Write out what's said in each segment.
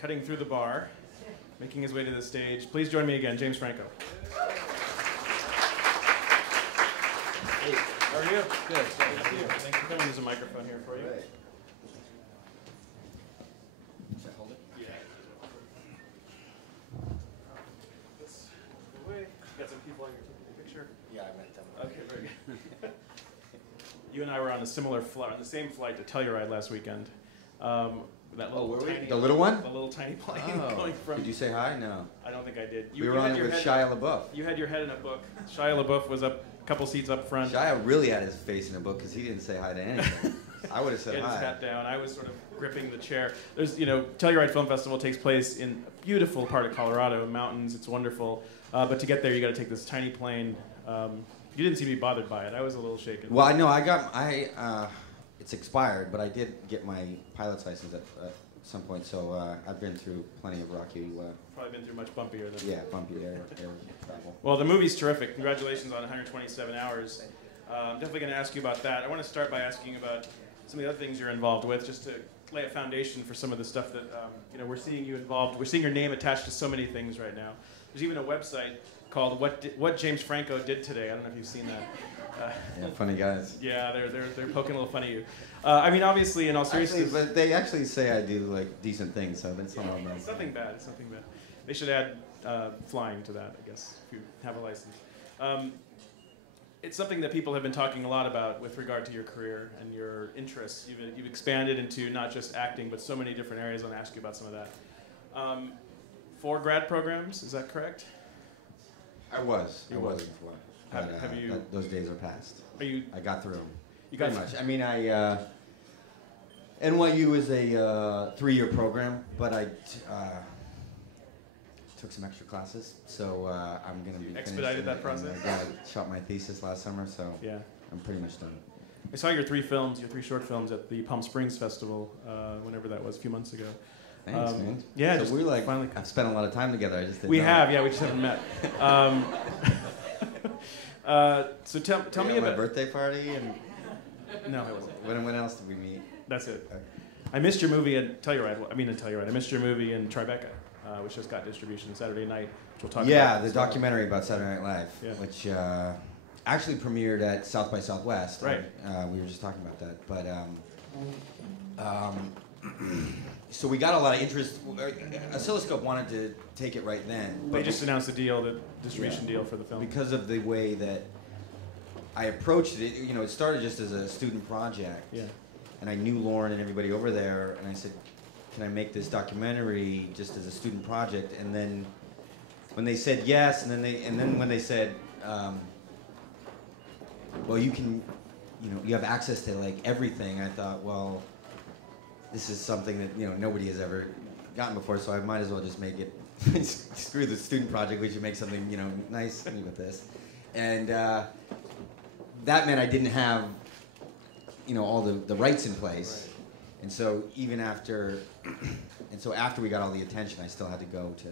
cutting through the bar, making his way to the stage. Please join me again, James Franco. Hey, how are you? Good. Thank you. Thanks for coming. There's a microphone here for you. Right. Should I hold it? Yeah. This way. Got some people on your picture. Yeah, I meant them. Okay, very good. You and I were on a similar flight, on the same flight to Telluride last weekend. That little tiny, the little one? The little tiny plane going from. Did you say hi? No. I don't think I did. We were on it with Shia LaBeouf. You had your head in a book. Shia LaBeouf was up a couple seats up front. Shia really had his face in a book because he didn't say hi to anything. I would have said he had hi. his hat down. I was sort of gripping the chair. There's, Telluride Film Festival takes place in a beautiful part of Colorado, mountains. It's wonderful. But to get there, you got to take this tiny plane. You didn't seem to be bothered by it. I was a little shaken. Well, I know it's expired, but I did get my pilot's license at some point, so I've been through plenty of rocky. Probably been through much bumpier than. Yeah, bumpy air travel. Well, the movie's terrific. Congratulations on 127 hours. I'm definitely going to ask you about that. I want to start by asking about some of the other things you're involved with, just to lay a foundation for some of the stuff that we're seeing you involved. We're seeing your name attached to so many things right now. There's even a website called What James Franco Did Today. I don't know if you've seen that. Yeah, funny guys. Yeah, they're poking a little fun at you. I mean, obviously, in all seriousness, but they actually say I do like decent things, so that's not all bad. It's nothing bad. It's nothing bad. They should add flying to that, I guess, if you have a license. It's something that people have been talking a lot about with regard to your career and your interests. You've expanded into not just acting, but so many different areas. I want to ask you about some of that. 4 grad programs, is that correct? I wasn't before. Have you? Those days are past. I got through them. You got pretty much. I mean, NYU is a 3-year program, but I took some extra classes, so I'm going to be expedited that process. I shot my thesis last summer, so yeah, I'm pretty much done. I saw your 3 short films at the Palm Springs Festival, whenever that was, a few months ago. Thanks, man. Yeah, so we're like, I've spent a lot of time together. I just didn't we know. have, yeah, we just haven't met. So tell me about my birthday party and. No, it wasn't. When else did we meet? That's it. Okay. I missed your movie in Telluride. I missed your movie in Tribeca, which just got distribution Saturday night, which we'll talk about. Yeah, the documentary about Saturday Night Live, yeah. which actually premiered at South by Southwest. Right. We were just talking about that, but so we got a lot of interest. Oscilloscope wanted to take it right then. They just announced the distribution deal for the film. Because of the way that I approached it, it started just as a student project. Yeah. And I knew Lauren and everybody over there, and I said, can I make this documentary just as a student project? And then when they said yes, and then when they said, well, you can, you have access to like everything, I thought, well, this is something that nobody has ever gotten before, so I might as well just make it. Screw the student project. We should make something nice with this, and that meant I didn't have all the rights in place, right. And so after we got all the attention, I still had to go to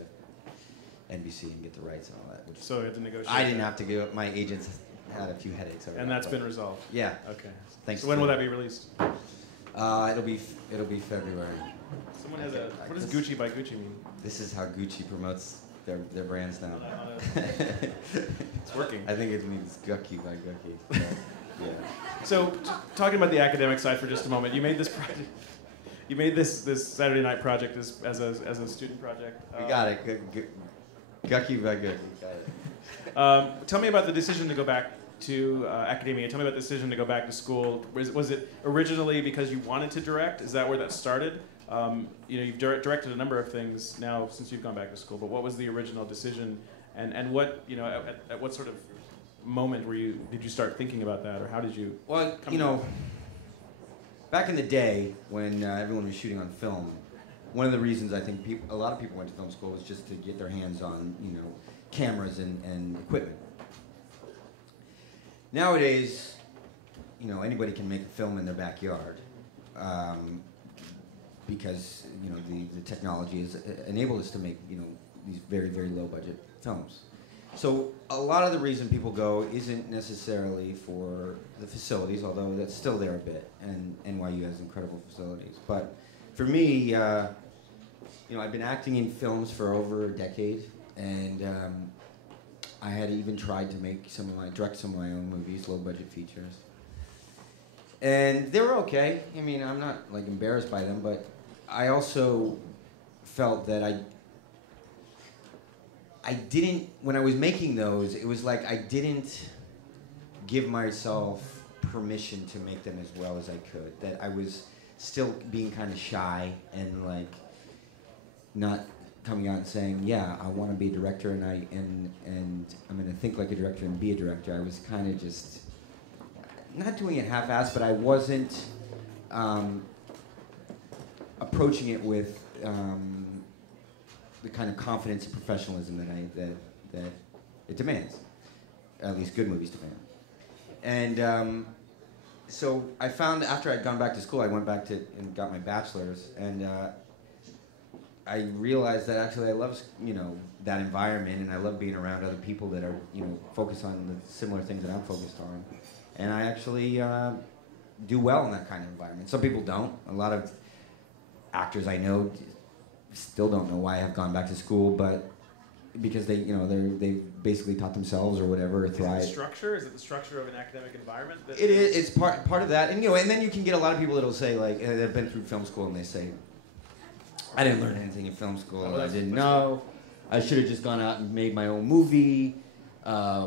NBC and get the rights and all that. So you had to negotiate. I didn't have to go. My agents had a few headaches over and that's been resolved. Yeah. Okay. Thanks. So when will that be released? It'll be February. Someone has what does Gucci by Gucci mean? This is how Gucci promotes their brands now. It's working. I think it means Gucky by Gucky. Yeah. So, talking about the academic side for just a moment, you made this project. You made this Saturday night project as a student project. We got it. Gucky by Gucky. Got it. Tell me about the decision to go back to academia. Tell me about the decision to go back to school. Was it originally because you wanted to direct? Is that where that started? You've directed a number of things now since you've gone back to school. But what was the original decision, and what at what sort of moment did you start thinking about that, or how did you? Well, back in the day when everyone was shooting on film, one of the reasons I think a lot of people went to film school was just to get their hands on cameras and equipment. Nowadays, anybody can make a film in their backyard because the technology has enabled us to make these very, very low budget films. So a lot of the reason people go isn't necessarily for the facilities, although that's still there a bit, and NYU has incredible facilities. But for me, I've been acting in films for over a decade, and I had even tried to direct some of my own movies, low-budget features. And they were okay. I mean, I'm not like embarrassed by them, but I also felt that I didn't, when I was making those, it was like I didn't give myself permission to make them as well as I could. That I was still being kind of shy and like not coming out and saying, yeah, I want to be a director and I'm going to think like a director and be a director. I was kind of just not doing it half-assed, but I wasn't approaching it with the kind of confidence and professionalism that it demands. At least good movies demand. And so I found after I'd gone back to school, I went back and got my bachelor's, and I realized that actually I love that environment, and I love being around other people that are focused on the similar things that I'm focused on, and I actually do well in that kind of environment. Some people don't. A lot of actors I know still don't know why I have gone back to school, but because they basically taught themselves or whatever or thrive. Is it the structure? Is it the structure of an academic environment? It is. It's part of that, and and then you can get a lot of people that'll say like they've been through film school and they say, I didn't learn anything in film school. I didn't know. I should have just gone out and made my own movie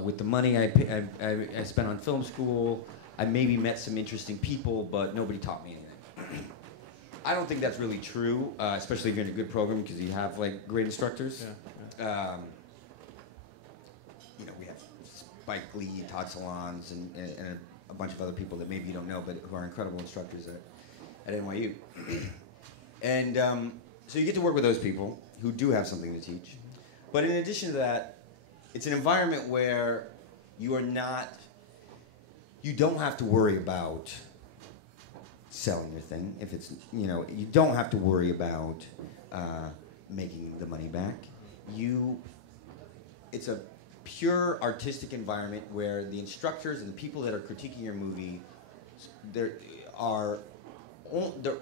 with the money I spent on film school. I maybe met some interesting people, but nobody taught me anything. I don't think that's really true, especially if you're in a good program because you have like great instructors. Yeah. We have Spike Lee, Todd Solondz, and a bunch of other people that maybe you don't know, but who are incredible instructors at NYU. And so you get to work with those people who do have something to teach. But in addition to that, it's an environment where you don't have to worry about selling your thing. If it's, you don't have to worry about making the money back. It's a pure artistic environment where the instructors and the people that are critiquing your movie, their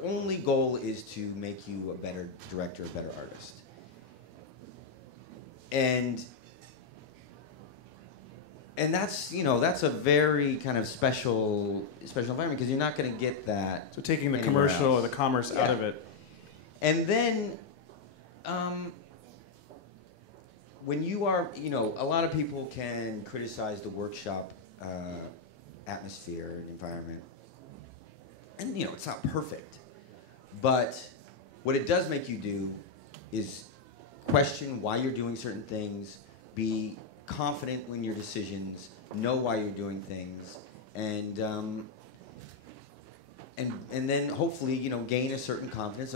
only goal is to make you a better director, a better artist. And that's a very kind of special environment because you're not going to get that. So taking the commercial or the commerce out of it. And then when you are, a lot of people can criticize the workshop atmosphere and environment. And, it's not perfect. But what it does make you do is question why you're doing certain things, be confident in your decisions, know why you're doing things, and then hopefully, gain a certain confidence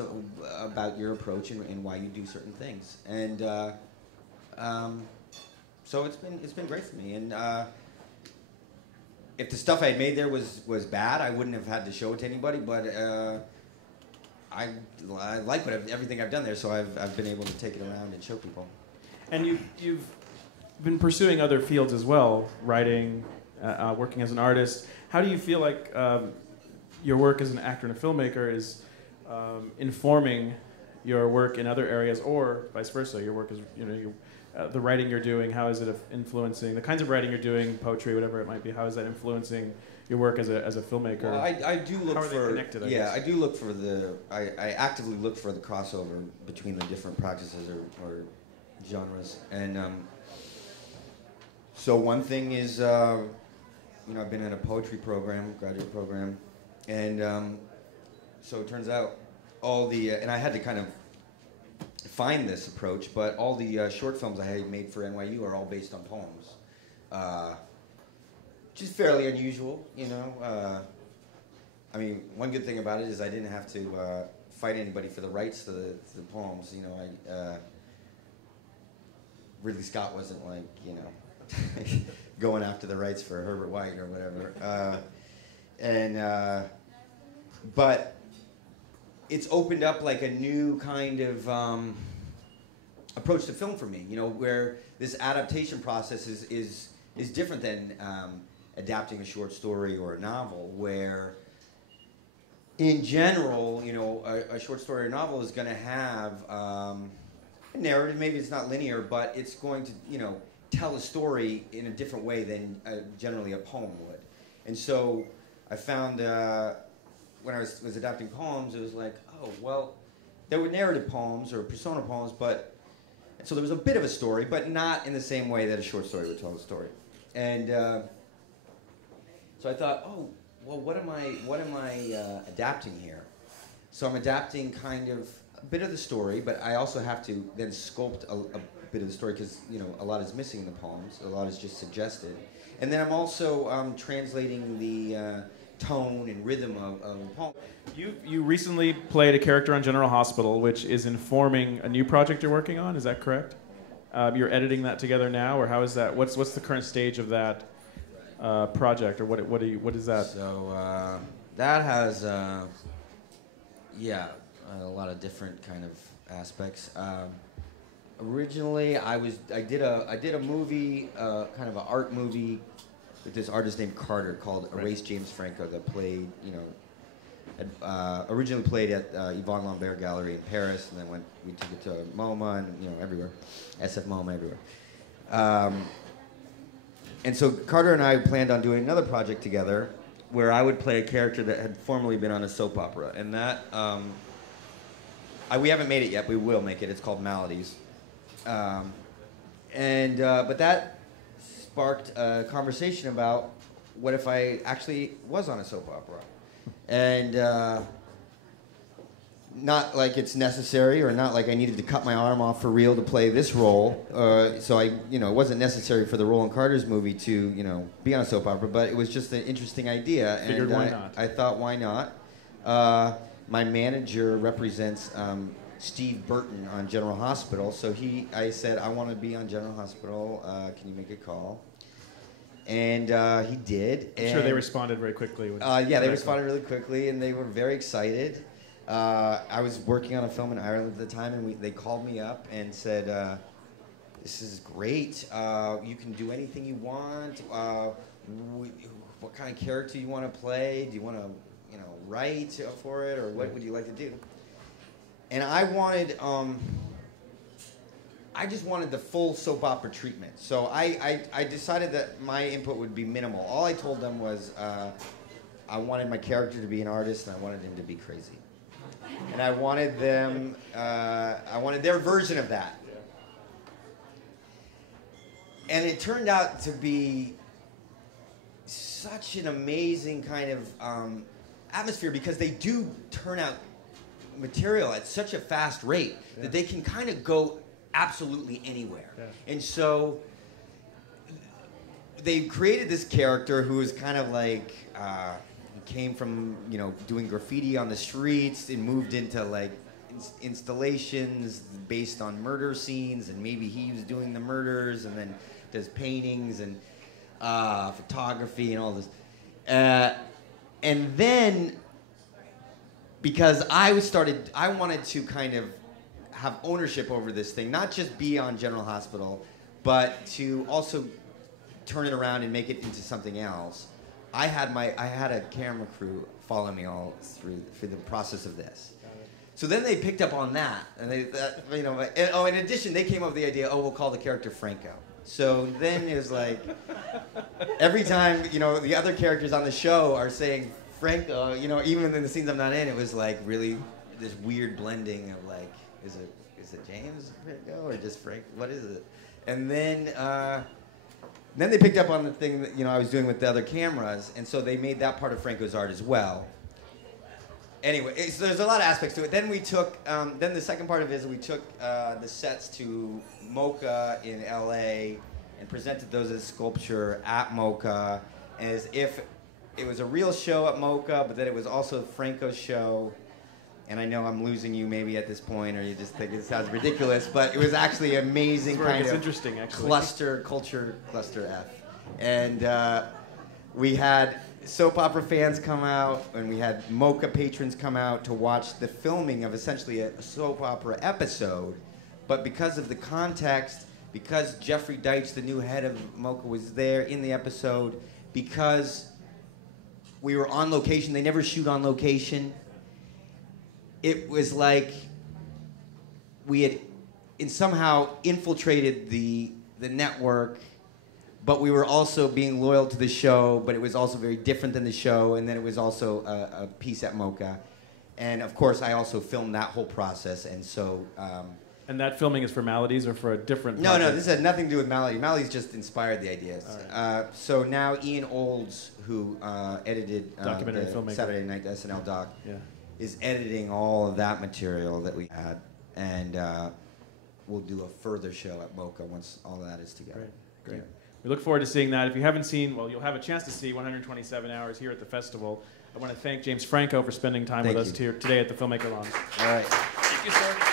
about your approach and why you do certain things. And so it's been great for me. And if the stuff I had made there was bad, I wouldn't have had to show it to anybody. But I like everything I've done there, so I've been able to take it around and show people. And you've been pursuing other fields as well, writing, working as an artist. How do you feel like your work as an actor and a filmmaker is informing your work in other areas, or vice versa? Your work is, the writing you're doing, how is it influencing the kinds of writing you're doing, poetry, whatever it might be? How is that influencing your work as a filmmaker? Well, I do look how are they connected, I guess? I do look for I actively look for the crossover between the different practices or genres. And so one thing is, I've been in a poetry program, graduate program, and so it turns out all the and I had to kind of find this approach, but all the short films I had made for NYU are all based on poems, which is fairly unusual, I mean, one good thing about it is I didn't have to fight anybody for the rights to the poems. Ridley Scott wasn't like, going after the rights for Herbert White or whatever. But it's opened up like a new kind of approach to film for me, where this adaptation process is different than adapting a short story or a novel, where in general, you know, a short story or novel is going to have a narrative. Maybe it's not linear, but it's going to, you know, tell a story in a different way than generally a poem would. And so I found when I was adapting poems, it was like, oh, well, there were narrative poems or persona poems, but so there was a bit of a story, but not in the same way that a short story would tell a story. And so I thought, oh, well, what am I adapting here? So I'm adapting kind of a bit of the story, but I also have to then sculpt a bit of the story because, you know, a lot is missing in the poems, a lot is just suggested. And then I'm also translating the tone and rhythm of the poem. You recently played a character on General Hospital, which is informing a new project you're working on. Is that correct? You're editing that together now, or how is that? What's the current stage of that project, or what is that? So that has a lot of different kind of aspects. Originally, I did a movie, kind of an art movie, with this artist named Carter called Erase James Franco that played, you know, originally played at Yvonne Lambert Gallery in Paris, and then we took it to MoMA and, you know, everywhere, SF MoMA everywhere. And so Carter and I planned on doing another project together where I would play a character that had formerly been on a soap opera, and that we haven't made it yet. We will make it. It's called Maladies, but that sparked a conversation about what if I actually was on a soap opera, and not like it's necessary or not like I needed to cut my arm off for real to play this role. So it wasn't necessary for the role in Carter's movie to, you know, be on a soap opera, but it was just an interesting idea. Figured why not? I thought, why not? My manager represents Steve Burton on General Hospital, so I said, I want to be on General Hospital. Can you make a call? And he did. I'm sure they responded very quickly. They responded really quickly, and they were very excited. I was working on a film in Ireland at the time, and they called me up and said, this is great. You can do anything you want. What kind of character you want to play? Do you want to, you know, write for it, or what would you like to do? And I wanted, I just wanted the full soap opera treatment. So I decided that my input would be minimal. All I told them was I wanted my character to be an artist, and I wanted him to be crazy. And I wanted them, I wanted their version of that. And it turned out to be such an amazing kind of atmosphere, because they do turn out material at such a fast rate that they can kind of go absolutely anywhere. And so they created this character who is kind of like, came from, you know, doing graffiti on the streets and moved into like installations based on murder scenes, and maybe he was doing the murders, and then does paintings and photography and all this. And then, because I wanted to kind of have ownership over this thing, not just be on General Hospital, but to also turn it around and make it into something else. I had a camera crew follow me all through the process of this. So then they picked up on that, and in addition, they came up with the idea, we'll call the character Franco. So then it was like, every time, you know, the other characters on the show are saying Franco, you know, even in the scenes I'm not in, it was like really this weird blending of like, is it James Franco or just Frank? What is it? And then they picked up on the thing that, you know, I was doing with the other cameras, and so they made that part of Franco's art as well. Anyway, so there's a lot of aspects to it. Then we took, then the second part of it is we took the sets to MoCA in LA and presented those as sculpture at MoCA, as if it was a real show at MoCA, but then it was also Franco's show. And I know I'm losing you maybe at this point, or you just think it sounds ridiculous, but it was actually amazing kind of interesting, actually. culture cluster F. And we had soap opera fans come out, and we had MoCA patrons come out to watch the filming of essentially a soap opera episode. But because of the context, because Jeffrey Deitch, the new head of MoCA, was there in the episode, because we were on location, they never shoot on location. it was like we had somehow infiltrated the network, but we were also being loyal to the show, but it was also very different than the show, and then it was also a piece at Mocha. And of course, I also filmed that whole process, and so... and that filming is for Maladies or for a different No, project? no, this had nothing to do with Malady. Malady's just inspired the ideas. Right. So now Ian Olds, who edited Documentary the filmmaker. Saturday Night SNL doc, Yeah. is editing all of that material that we had, and we'll do a further show at Mocha once all that is together. Great. Yeah. We look forward to seeing that. If you haven't seen, well, you'll have a chance to see 127 Hours here at the festival. I want to thank James Franco for spending time with us here today at the Filmmaker Lounge. All right. Thank you, sir.